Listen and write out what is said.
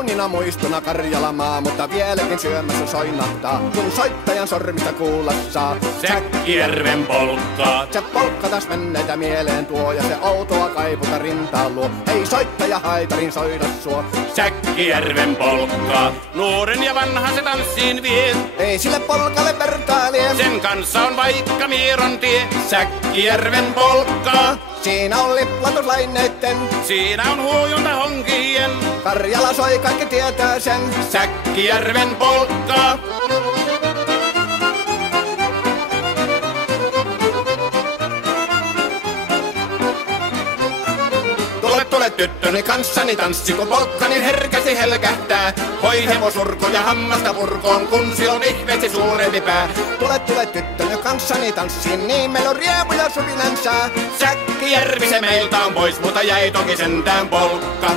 kauniina muistona Karjalamaa, mutta vieläkin syömässä soinahtaa, kun soittajan sormista kuulla saa. Säkkijärven polkkaa. Se polkka taas menneitä mieleen tuo, ja se outoa kaiputa rintaan luo. Hei soittaja haitarin soida suo. Säkkijärven polkkaa. Nuoren ja vanhan se tanssiin vie. Ei sille polkalle vertailie. Sen kanssa on vaikka Mieron tie. Säkkijärven polkkaa. Siinä on liplatuslaineitten. Siinä on huojunta honkien. Karjala soi, kaikki tietää sen. Säkkijärven polkkaa. Tule tyttöni kanssani tanssi, kun polkkani herkästi helkähtää. Hoi hevosurko ja hammasta purkoon, kun se on ihmeesti suurempi pää. Tule tyttöni kanssani tanssiin, niin meillä on riemu ja surinansaa. Säkkijärvi se meiltä on pois, mutta jäi toki sentään polkka.